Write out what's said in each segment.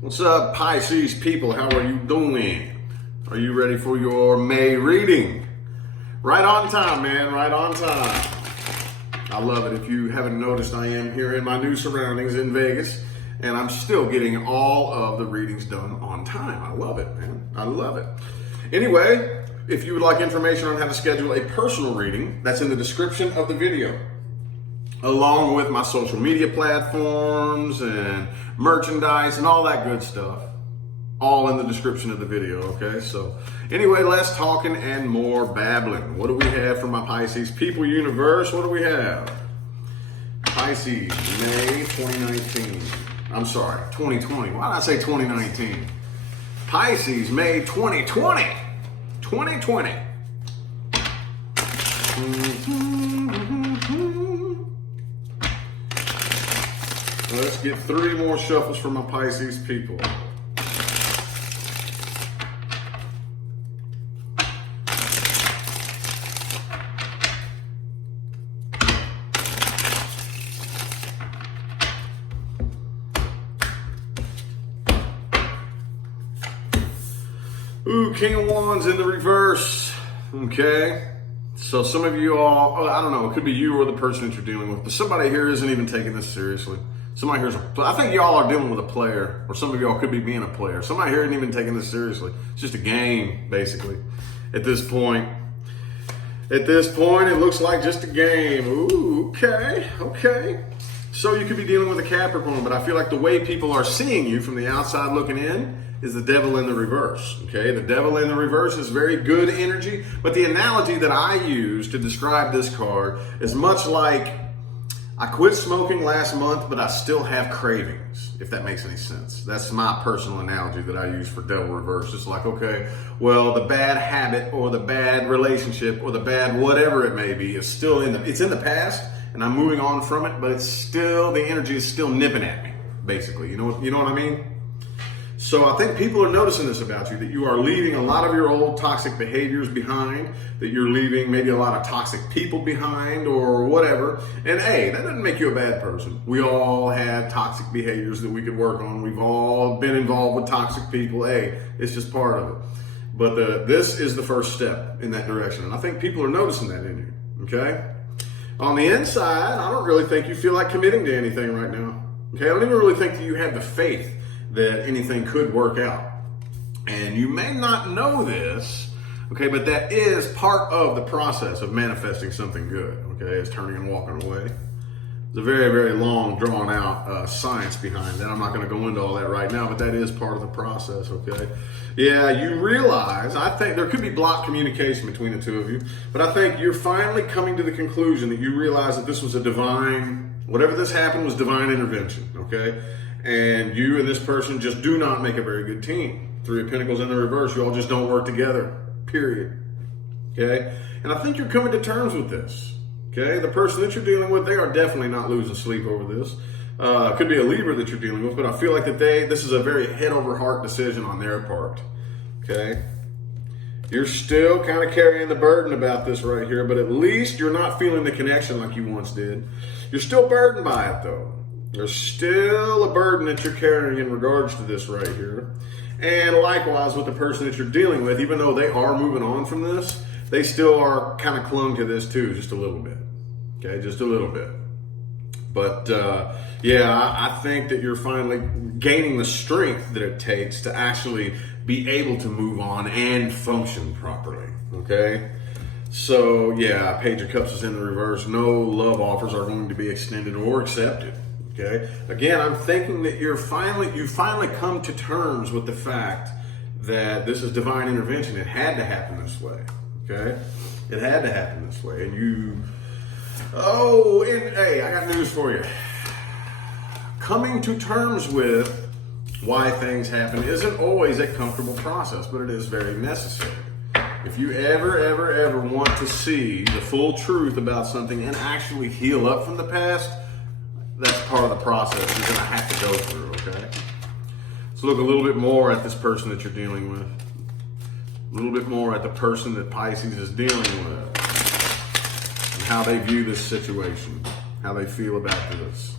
What's up, Pisces people? How are you doing? Are you ready for your May reading? Right on time, man. Right on time. I love it. If you haven't noticed, I am here in my new surroundings in Vegas, and I'm still getting all of the readings done on time. I love it, man. I love it. Anyway, if you would like information on how to schedule a personal reading, that's in the description of the video, along with my social media platforms and merchandise and all that good stuff, all in the description of the video, okay? So anyway, less talking and more babbling. What do we have for my Pisces people universe? What do we have? Pisces, May 2019. I'm sorry, 2020. Why did I say 2019? Pisces, May 2020. 2020. Let's get 3 more shuffles for my Pisces people. Ooh, King of Wands in the reverse. Okay. So some of you all, I don't know, it could be you or the person that you're dealing with, but somebody here isn't even taking this seriously. Somebody here's, I think y'all are dealing with a player, or some of y'all could be being a player. Somebody here isn't even taking this seriously. It's just a game, basically. At this point, it looks like just a game. Ooh, okay. So you could be dealing with a Capricorn, but I feel like the way people are seeing you from the outside looking in is the devil in the reverse, okay? The devil in the reverse is very good energy, but the analogy that I use to describe this card is much like I quit smoking last month, but I still have cravings, if that makes any sense. That's my personal analogy that I use for devil reverse. It's like, okay, well, the bad habit or the bad relationship or the bad whatever it may be is still it's in the past, and I'm moving on from it, but it's still, the energy is still nipping at me, basically. You know what I mean? So I think people are noticing this about you, that you are leaving a lot of your old toxic behaviors behind, that you're leaving maybe a lot of toxic people behind or whatever. And hey, that doesn't make you a bad person. We all have toxic behaviors that we could work on. We've all been involved with toxic people. Hey, it's just part of it. But this is the first step in that direction. And I think people are noticing that in you, okay? On the inside, I don't really think you feel like committing to anything right now. Okay, I don't even really think that you have the faith that anything could work out. And you may not know this, okay, but that is part of the process of manifesting something good, okay, is turning and walking away. It's a very, very long, drawn out science behind that. I'm not going to go into all that right now, but that is part of the process, okay? Yeah, you realize, I think there could be blocked communication between the two of you, but I think you're finally coming to the conclusion that you realize that this was a divine, whatever this happened was divine intervention, okay? And you and this person just do not make a very good team. 3 of Pentacles in the reverse, you all just don't work together, period. Okay? And I think you're coming to terms with this. Okay? The person that you're dealing with, they are definitely not losing sleep over this. It could be a Libra that you're dealing with, but I feel like that this is a very head over heart decision on their part. Okay? You're still kind of carrying the burden about this right here, but at least you're not feeling the connection like you once did. You're still burdened by it though. There's still a burden that you're carrying in regards to this right here. And likewise with the person that you're dealing with, even though they are moving on from this, they still are kind of clung to this too, just a little bit. Okay, just a little bit. But yeah, I think that you're finally gaining the strength that it takes to actually be able to move on and function properly. Okay? So yeah, Page of Cups is in the reverse. No love offers are going to be extended or accepted. Okay. Again, I'm thinking that you finally come to terms with the fact that this is divine intervention. It had to happen this way. Okay. It had to happen this way. And hey, I got news for you. Coming to terms with why things happen isn't always a comfortable process, but it is very necessary. If you ever want to see the full truth about something and actually heal up from the past, that's part of the process you're going to have to go through, okay? Let's look a little bit more at this person that you're dealing with. A little bit more at the person that Pisces is dealing with. And how they view this situation. How they feel about this.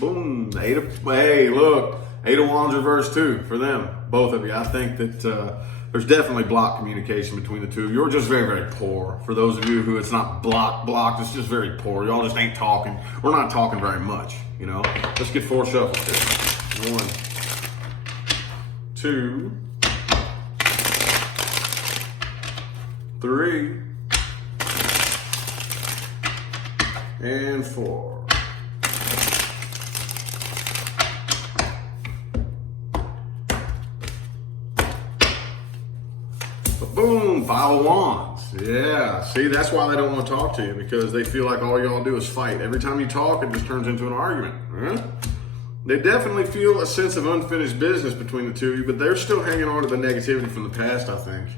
Boom. Hey, look. 8 of Wands reverse too for them, both of you. I think that there's definitely blocked communication between the two of you. You're just very, very poor. For those of you who it's not blocked, it's just very poor. Y'all just ain't talking. We're not talking very much, you know. Let's get 4 shuffles here. 1, 2, 3, and 4. Boom, 5 of Wands. Yeah, see, that's why they don't want to talk to you, because they feel like all y'all do is fight. Every time you talk, it just turns into an argument. Huh? They definitely feel a sense of unfinished business between the two of you, but they're still hanging on to the negativity from the past, I think.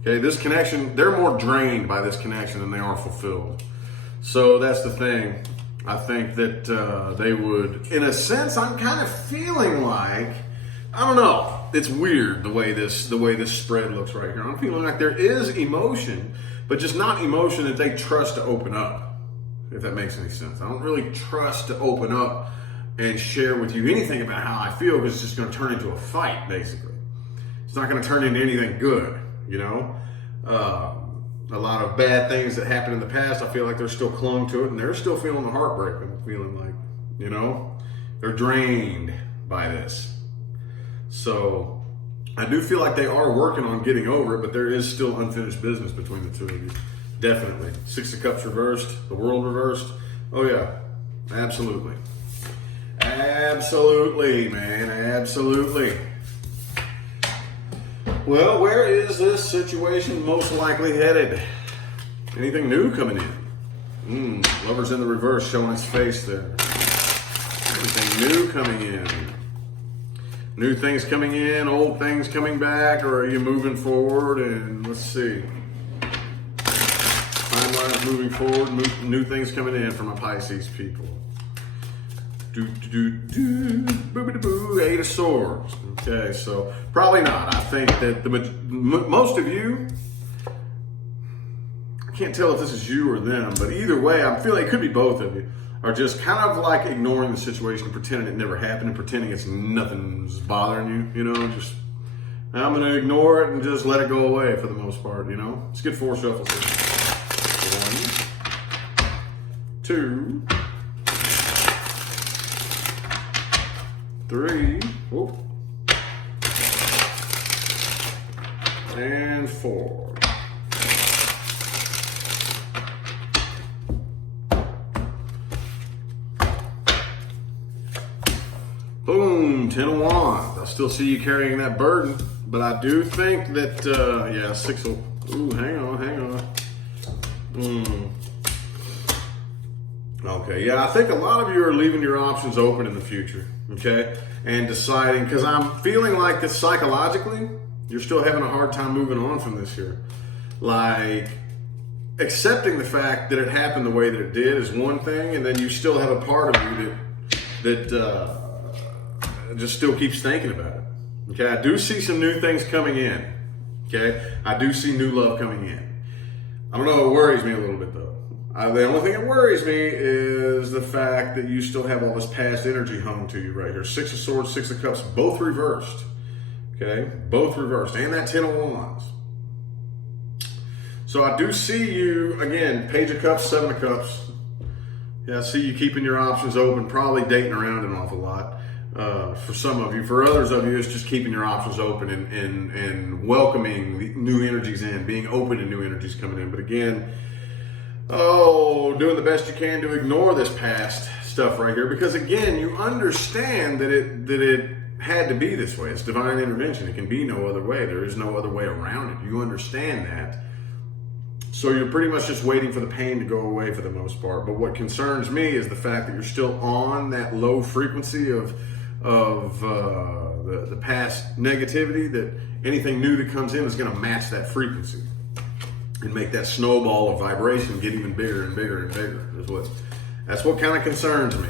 Okay, this connection, they're more drained by this connection than they are fulfilled. So that's the thing. I think that they would, in a sense, I'm kind of feeling like, I don't know. It's weird the way this spread looks right here. I'm feeling like there is emotion, but just not emotion that they trust to open up, if that makes any sense. I don't really trust to open up and share with you anything about how I feel, because it's just going to turn into a fight, basically. It's not going to turn into anything good, you know? A lot of bad things that happened in the past, I feel like they're still clung to it, and they're still feeling the heartbreak. I'm feeling like, you know, they're drained by this. So I do feel like they are working on getting over it, but there is still unfinished business between the two of you. Definitely. 6 of Cups reversed, the World reversed. Oh yeah, absolutely. Absolutely, man, absolutely. Well, where is this situation most likely headed? Anything new coming in? Lover's in the reverse, showing its face there. Anything new coming in? New things coming in, old things coming back, or are you moving forward? And let's see. Timelines moving forward, new things coming in for my Pisces people. Boo-ba-da-boo, 8 of Swords. Okay, so probably not. I think that most of you, I can't tell if this is you or them, but either way, I'm feeling it could be both of you, are just kind of like ignoring the situation, pretending it never happened, and pretending it's nothing's bothering you, you know, just, I'm going to ignore it and just let it go away for the most part, you know. Let's get 4 shuffles here. 1, 2, 3, whoop, and 4. Boom, 10 of Wands. I still see you carrying that burden, but I do think that, yeah, 6 of, ooh, hang on. Okay, yeah, I think a lot of you are leaving your options open in the future, okay? And deciding, because I'm feeling like that psychologically, you're still having a hard time moving on from this here. Like, accepting the fact that it happened the way that it did is one thing, and then you still have a part of you that just still keeps thinking about it. Okay, I do see some new things coming in. Okay, I do see new love coming in. I don't know, it worries me a little bit though. The only thing that worries me is the fact that you still have all this past energy hung to you right here. 6 of Swords, 6 of Cups, both reversed. Okay, both reversed, and that 10 of Wands. So I do see you, again, Page of Cups, 7 of Cups. Yeah, I see you keeping your options open, probably dating around an awful lot. For some of you. For others of you, it's just keeping your options open and welcoming the new energies in, being open to new energies coming in. But again, doing the best you can to ignore this past stuff right here, because again, you understand that it had to be this way. It's divine intervention. It can be no other way. There is no other way around it. You understand that. So you're pretty much just waiting for the pain to go away for the most part. But what concerns me is the fact that you're still on that low frequency of the past negativity, that anything new that comes in is going to match that frequency and make that snowball of vibration get even bigger and bigger and bigger. That's what kind of concerns me.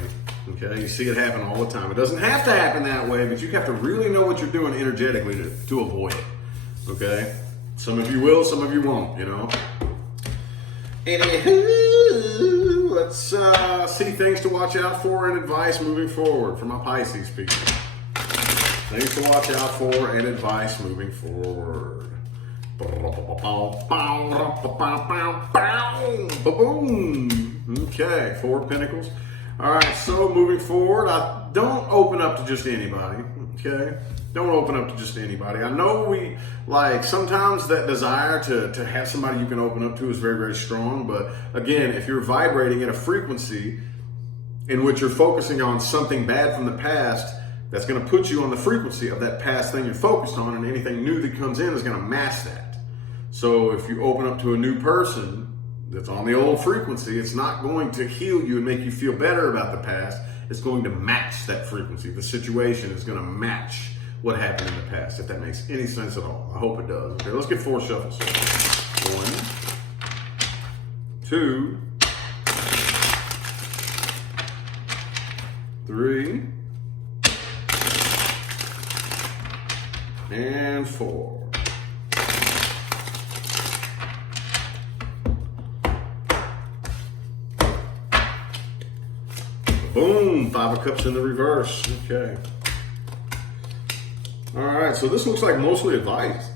Okay, you see it happen all the time. It doesn't have to happen that way, but you have to really know what you're doing energetically to avoid it. Okay, some of you will, some of you won't, you know. Anywho, let's see things to watch out for and advice moving forward for my Pisces people. Things to watch out for and advice moving forward. Boom. Okay, Four of Pentacles. All right, so moving forward, don't open up to just anybody. Okay, don't open up to just anybody. I know we like sometimes that desire to have somebody you can open up to is very, very strong. But again, if you're vibrating at a frequency in which you're focusing on something bad from the past, that's going to put you on the frequency of that past thing you're focused on, and anything new that comes in is going to match that. So if you open up to a new person that's on the old frequency, it's not going to heal you and make you feel better about the past. It's going to match that frequency. The situation is going to match what happened in the past, if that makes any sense at all. I hope it does. Okay, let's get 4 shuffles. 1, 2, 3, and 4. Boom, 5 of Cups in the reverse. Okay. All right, so this looks like mostly advice.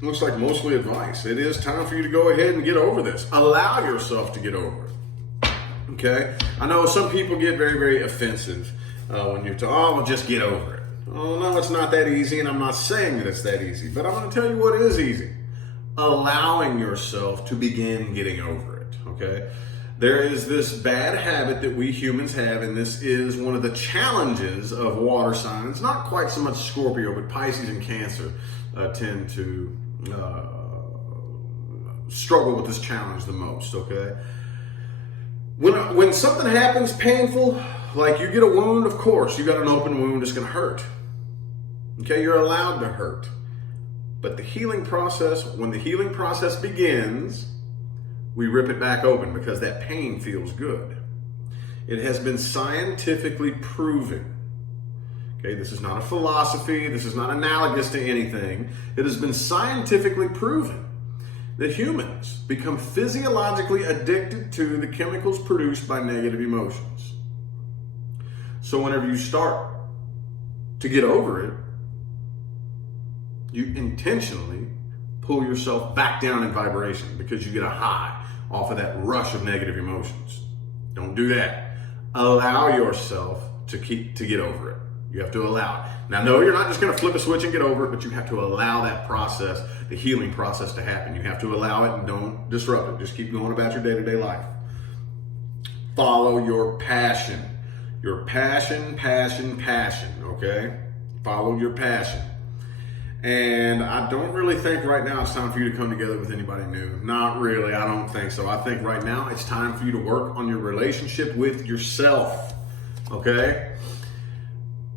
Looks like mostly advice. It is time for you to go ahead and get over this. Allow yourself to get over it. Okay? I know some people get very, very offensive when you talk, oh, well, just get over it. Oh, no, it's not that easy, and I'm not saying that it's that easy, but I'm going to tell you what is easy. Allowing yourself to begin getting over it, okay? There is this bad habit that we humans have, and this is one of the challenges of water signs. Not quite so much Scorpio, but Pisces and Cancer tend to struggle with this challenge the most, okay? When something happens painful, like you get a wound, of course, you got an open wound, it's going to hurt. Okay, you're allowed to hurt. But the healing process, when the healing process begins, we rip it back open because that pain feels good. It has been scientifically proven. Okay, this is not a philosophy, this is not analogous to anything. It has been scientifically proven that humans become physiologically addicted to the chemicals produced by negative emotions. So whenever you start to get over it, you intentionally pull yourself back down in vibration because you get a high off of that rush of negative emotions. Don't do that. Allow yourself to get over it. You have to allow it. Now, no, you're not just going to flip a switch and get over it, but you have to allow that process, the healing process, to happen. You have to allow it and don't disrupt it. Just keep going about your day-to-day life. Follow your passion. Your passion, okay? Follow your passion. And I don't really think right now it's time for you to come together with anybody new. Not really, I don't think so. I think right now it's time for you to work on your relationship with yourself, okay?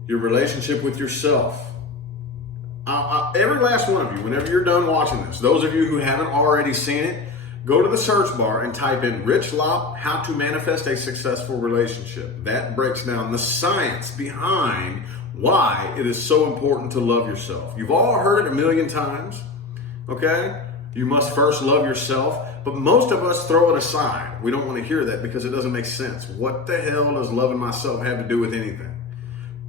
Your relationship with yourself. Every last one of you, whenever you're done watching this, those of you who haven't already seen it, go to the search bar and type in Rich Lopp, How to Manifest a Successful Relationship. That breaks down the science behind why it is so important to love yourself. You've all heard it a million times, okay? You must first love yourself, but most of us throw it aside. We don't want to hear that because it doesn't make sense. What the hell does loving myself have to do with anything?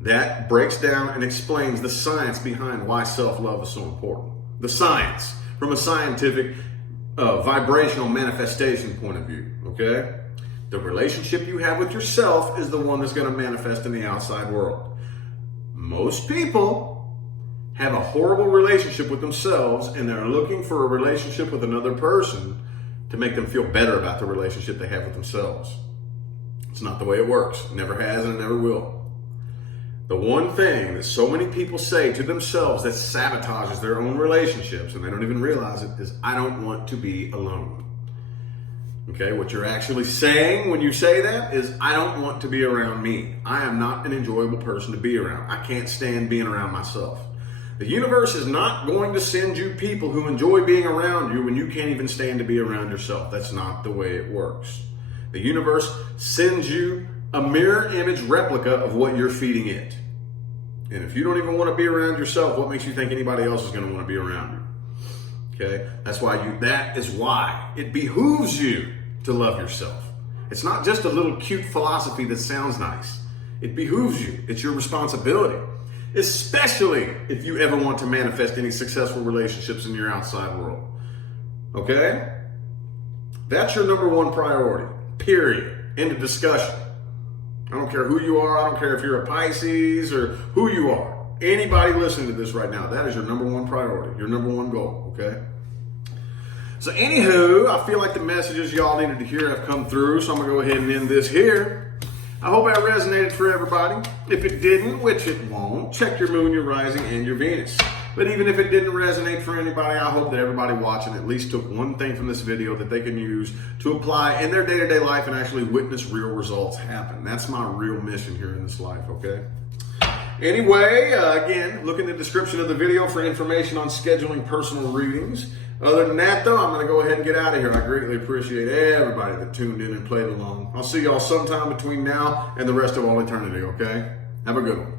That breaks down and explains the science behind why self-love is so important. The science, from a scientific vibrational manifestation point of view, okay? The relationship you have with yourself is the one that's going to manifest in the outside world. Most people have a horrible relationship with themselves and they're looking for a relationship with another person to make them feel better about the relationship they have with themselves. It's not the way it works. It never has and it never will. The one thing that so many people say to themselves that sabotages their own relationships, and they don't even realize it, is, I don't want to be alone. Okay, what you're actually saying when you say that is, I don't want to be around me. I am not an enjoyable person to be around. I can't stand being around myself. The universe is not going to send you people who enjoy being around you when you can't even stand to be around yourself. That's not the way it works. The universe sends you a mirror image replica of what you're feeding it. And if you don't even want to be around yourself, what makes you think anybody else is going to want to be around you? Okay, that is why it behooves you to love yourself. It's not just a little cute philosophy that sounds nice. It behooves you. It's your responsibility, especially if you ever want to manifest any successful relationships in your outside world. Okay? That's your number one priority, period. End of discussion. I don't care who you are. I don't care if you're a Pisces or who you are. Anybody listening to this right now, that is your number one priority, your number one goal, okay? So anywho, I feel like the messages y'all needed to hear have come through, so I'm going to go ahead and end this here. I hope that resonated for everybody. If it didn't, which it won't, check your moon, your rising, and your Venus. But even if it didn't resonate for anybody, I hope that everybody watching at least took one thing from this video that they can use to apply in their day-to-day life and actually witness real results happen. That's my real mission here in this life, okay? Anyway, again, look in the description of the video for information on scheduling personal readings. Other than that, though, I'm going to go ahead and get out of here. I greatly appreciate everybody that tuned in and played along. I'll see y'all sometime between now and the rest of all eternity, okay? Have a good one.